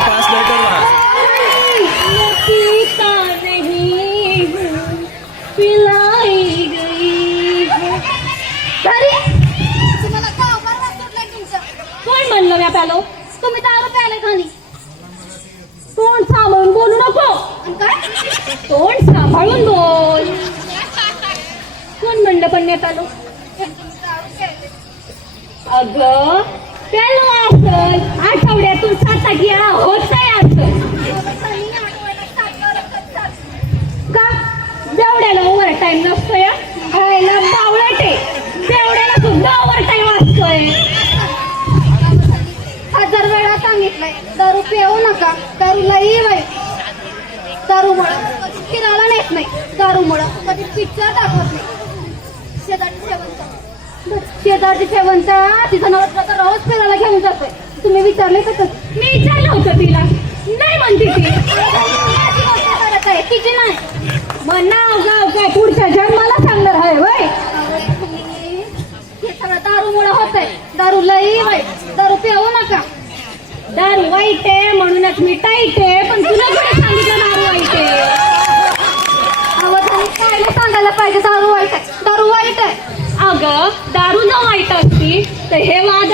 Pass बैठो ना। पीता नहीं हूँ, पिलाई गई हूँ। अरे तुम्हाला का बरं सुटलंय तुमचं? कोण म्हणलं मी प्यालो? तुम्ही दारू प्यायला खाली तोंड सांभाळून बोलू नको. आणि काय तोंड सांभाळून बोल. कोण म्हणलं पण मी प्यालो? दारू प्यायले. अगं प्यालो असल आठवड्यातून 7 घ्या होतंय असं आणि आठवड्यात 7 बारा करतात. का? बेवड्याला ओव्हर टाइम नसतोय. खायला बावळटे बेवड्याला सुद्धा ओव्हर टाइम असतोय. 1000 वेळा सांगितलंय दारू पिऊ नका. दारू लई वाईट. दारूमुळं कधी फिरायला नेत नाही. दारूमुळं कधी पिक्चर दाखवत नाही. शेजारची शेवंता तिचा नवरा तर रोज फिरायला घेऊन जातोय. तुम्ही विचारले का? मी विचारलं होतं तिला, नाही म्हणते ती. माझी गोष्ट करत आहे तिची नाही. मग नाव गाव काय पुढच्या जन्माला सांगणार आहे वय. हे सगळं दारूमुळं होतंय. दारू लई वाईट. दारू पिऊ नका. दारू वाईट आहे म्हणूनच मी टाईट आहे. पण तुला कोणी सांगितलं दारू वाईट आहे? अवधानी कायला सांगायला पाहिजे दारू वाईट आहे. दारू वाईट आहे. अगं दारू न वाईट असती तर हे वाद.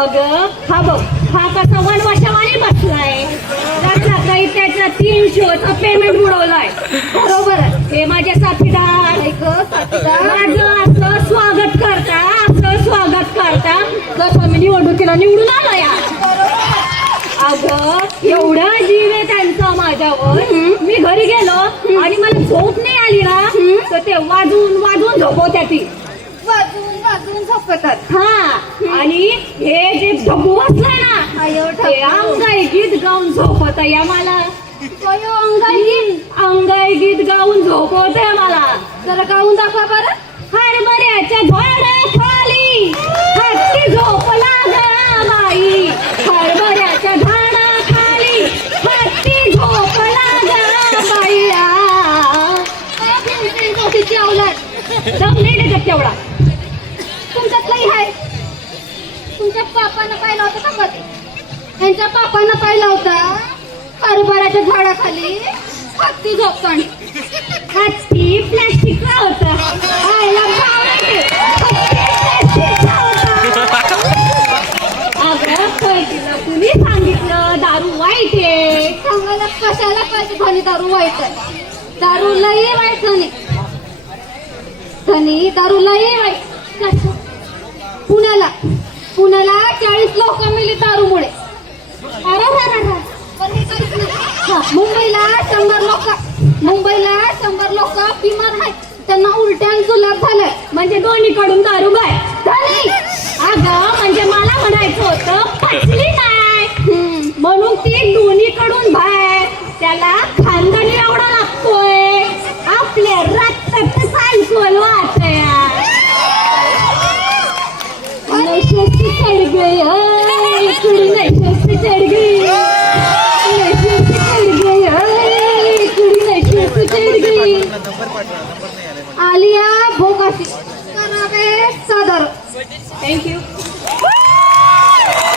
अगं हा बघ, हा कसा वनवाशावाने बसलाय. त्याचा काही त्याचा 300चा पेमेंट बुडवलाय. बरोबर आहे. हे माझे साथीदार माझं असं स्वागत करता कसं मी निवडणुकीला निवडून आलो या. अगं एवढा जीव आहे त्यांचा माझ्यावर. मी घरी गेलो आणि मला झोप नाही आली ना तर ते वाजून झोपवत्या ती. वाजून झोपतात. हा आणि हे जे ढबू बसलाय ना ते अंगाई गीत गाऊन झोपत या मला. अंगाई गीत गाऊन झोपवत मला. जरा गाऊन दाखवा बरं. हरभऱ्याच्या झाडाखाली हत्ती झोपला ग बाई. हरभऱ्याच्या झाडाखाली हत्ती झोपला ग बाईया. मोठीची अवलाद दम नाही देतात तेवढा. तुमच्यात लई आहे. तुमच्या पापानं पाहिला होता का कधी? त्यांच्या पापानं पाहिला होता हरभऱ्याच्या झाडाखाली हत्ती झोपताना. हत्ती प्लॅस्टिकचा होता. खायला बावळटे. हत्ती प्लॅस्टिकचा होता. अगं पैकीला कुणी सांगितलं दारू वाईट आहे? सांगायला कशाला पाहिजे धनी दारू वाईट आहे. दारू लई वाईट धनी दारू लई वाईट. पुण्याला 40 लोक मिली दारूमुळे. मुंबईला 100 लोक बिमार आहेत. त्यांना उलट्यान जुलाब झालंय. म्हणजे दोन्हीकडून दारू बाय. अगं म्हणजे मला म्हणायचं होतं पचली नाही म्हणून ती दोन्हीकडून बाहेर. त्याला खानदानी एवढा लागतोय. आपल्या रक्तात सायकल वाहतया. नशेची चढ गई कुड़ी नशेची चढ गई. नशेची चढ गई कुड़ी नशेची चढ गई. आलिया भोगासी करावे सादर. थँक्यू.